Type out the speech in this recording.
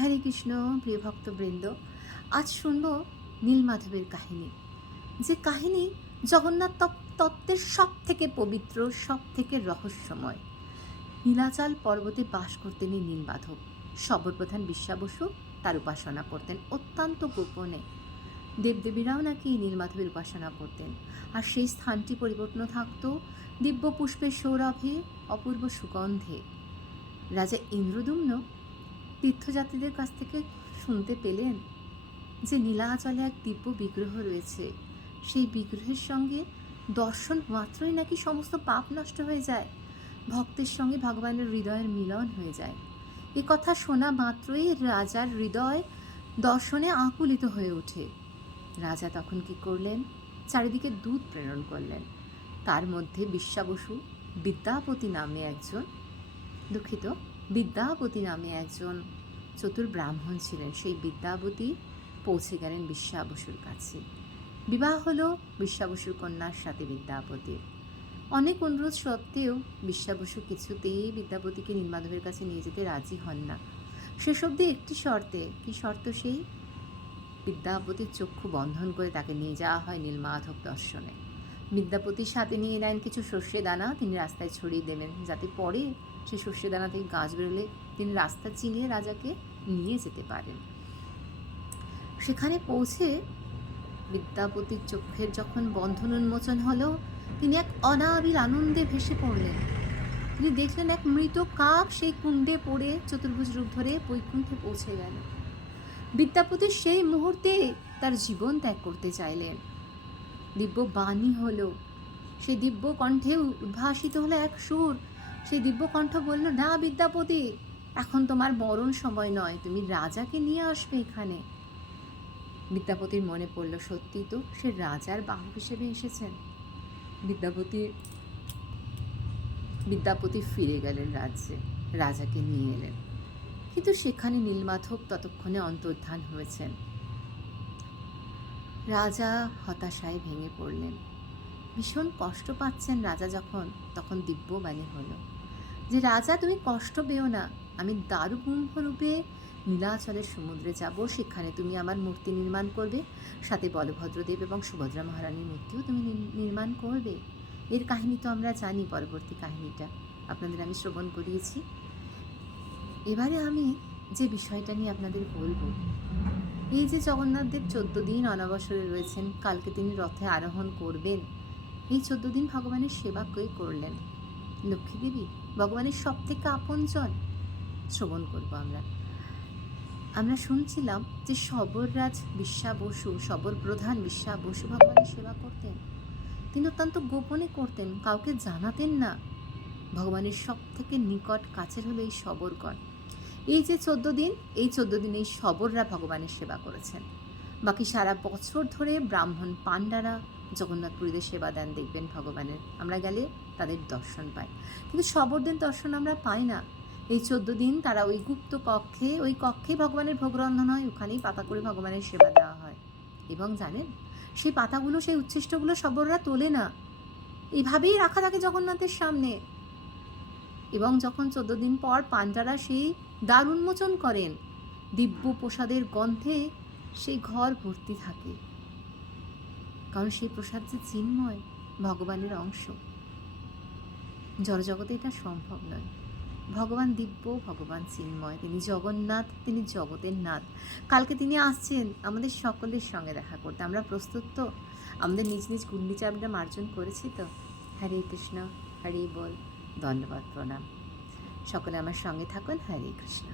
হরে কৃষ্ণ। প্রিয় ভক্তবৃন্দ, আজ শুনব নীলমাধবের কাহিনী, যে কাহিনী জগন্নাথ তত্ত্বের সব থেকে পবিত্র, সব থেকে রহস্যময়। নীলাচল পর্বতে বাস করতেন এই নীলমাধব। সর্বপ্রধান বিশ্বা বসু তার উপাসনা করতেন অত্যন্ত গোপনে। দেবদেবীরাও নাকি নীলমাধবের উপাসনা করতেন। আর সেই স্থানটি পরিবর্তন থাকত দিব্য পুষ্পের সৌরভে, অপূর্ব সুগন্ধে। রাজা ইন্দ্রদুম্ন তীর্থযাত্রীদের কাছ থেকে শুনতে পেলেন যে নীলাচলে এক দিব্য বিগ্রহ রয়েছে। সেই বিগ্রহের সঙ্গে দর্শন মাত্রই নাকি সমস্ত পাপ নষ্ট হয়ে যায়, ভক্তের সঙ্গে ভগবানের হৃদয়ের মিলন হয়ে যায়। এ কথা শোনা মাত্রই রাজার হৃদয় দর্শনে আকুলিত হয়ে ওঠে। রাজা তখন কি করলেন? চারিদিকে দূত প্রেরণ করলেন। তার মধ্যে বিশ্বা বসু বিদ্যাপতি নামে একজন চতুর ব্রাহ্মণ ছিলেন। সেই বিদ্যাপতি পৌঁছে গেলেন বিশ্বা বসুর কাছে। বিবাহ হলো বিশ্বা বসুর কন্যার সাথে বিদ্যাপতির। অনেক অনুরোধ সত্ত্বেও বিশ্বা বসু কিছুতেই বিদ্যাপতিকে নীলমাধবের কাছে নিয়ে যেতে রাজি হন না। শেষ অবধি একটি শর্তে। কি শর্ত সেই? বিদ্যাপতির চক্ষু বন্ধন করে তাকে নিয়ে যাওয়া হয় নীলমাধব দর্শনে। বিদ্যাপতির সাথে নিয়ে নেন কিছু সর্ষে দানা, তিনি রাস্তায় ছড়িয়ে দেবেন, যাতে পরে সেই সর্ষে দানা থেকে গাছ বেরোলে তিনি রাস্তা চিনিয়ে রাজাকে নিয়ে যেতে পারেন। সেখানে পৌঁছে বিদ্যাপতির চোখের যখন বন্ধন উন্মোচন হলো, তিনি এক অনাবিল আনন্দে ভেসে পড়লেন। তিনি দেখলেন এক মৃত কাক সেই কুণ্ডে পড়ে চতুর্ভুজ রূপ ধরে বৈকুণ্ঠে পৌঁছে গেল। বিদ্যাপতি সেই মুহূর্তে তার জীবন ত্যাগ করতে চাইলেন। দিব্য বাণী হলো, সেই দিব্য কণ্ঠে উদ্ভাসিত হলো এক সুর। সেই দিব্য কণ্ঠ বলল, না বিদ্যাপতি, এখন তোমার মরণ সময় নয়, তুমি রাজাকে নিয়ে আসবে এখানে। বিদ্যাপতির মনে পড়ল, সত্যি তো, সে রাজার বাহক হিসেবে এসেছেন। বিদ্যাপতি ফিরে গেলেন রাজ্যে, রাজাকে নিয়ে এলেন। কিন্তু সেখানে নীলমাধব ততক্ষণে অন্তর্ধান হয়েছেন। রাজা হতাশায় ভেঙে পড়লেন, ভীষণ কষ্ট পাচ্ছেন রাজা। তখন দিব্যবাণী হলো যে, রাজা তুমি কষ্ট পেও না, আমি দারুকুম্ভ রূপে নীলাচলের সমুদ্রে যাব, সেখানে তুমি আমার মূর্তি নির্মাণ করবে, সাথে বলভদ্রদেব এবং সুভদ্রা মহারানীর মূর্তিও তুমি নির্মাণ করবে। এর কাহিনী তো আমরা জানি, পরবর্তী কাহিনীটা আপনাদের আমি শ্রবণ করিয়েছি। এবারে আমি যে বিষয়টা নিয়ে আপনাদের বলবো, এই যে জগন্নাথদেব 14 দিন অনবসরে রয়েছেন, কালকে তিনি রথে আরোহণ করবেন। এই 14 দিন ভগবানের সেবা কে করলেন? লক্ষ্মী দেবী, ভগবানের সব থেকে আপনজন। শ্রবণ করব আমরা শুনছিলাম যে সবররাজ বিশ্বা বসু, সবর প্রধান বিশ্বা বসু ভগবানের সেবা করতেন। তিনি অত্যন্ত গোপনে করতেন, কাউকে জানাতেন না। ভগবানের সব থেকে নিকট কাছের হলো এই সবরগণ। এই যে 14 দিন, এই 14 দিন এই সবররা ভগবানের সেবা করেছেন। বাকি সারা বছর ধরে ব্রাহ্মণ পাণ্ডারা জগন্নাথপুরীতে সেবা দেন, দেখবেন ভগবানের। আমরা গেলে তাদের দর্শন পাই, কিন্তু সবরদের দর্শন আমরা পাই না। এই 14 দিন তারা ওই গুপ্ত কক্ষেই ভগবানের ভোগ রন্ধন হয়, ওখানেই পাতা করে ভগবানের সেবা দেওয়া হয়। এবং জানেন, সেই পাতাগুলো, সেই উচ্ছিষ্টগুলো সবররা তোলে না, এইভাবেই রাখা থাকে জগন্নাথের সামনে। এবং যখন 14 দিন পর পাণ্ডারা সেই দ্বার উন্মোচন করেন, দিব্য প্রসাদের গন্ধে সেই ঘর ভর্তি থাকে। কারণ সেই প্রসাদ যে চিন্ময়, ভগবানের অংশ। জড়জগতে এটা সম্ভব নয়। ভগবান দিব্য, ভগবান চিন্ময়, তিনি জগন্নাথ, তিনি জগতের নাথ। কালকে তিনি আসছেন আমাদের সকলের সঙ্গে দেখা করতে। আমরা প্রস্তুত তো? আমাদের নিজ নিজ গুন্ডিচা আমরা মার্জন করেছি তো? হরে কৃষ্ণ, হরে বল, ধন্যবাদ, প্রণাম। সকলে আমার সঙ্গে থাকুন। হরে কৃষ্ণ।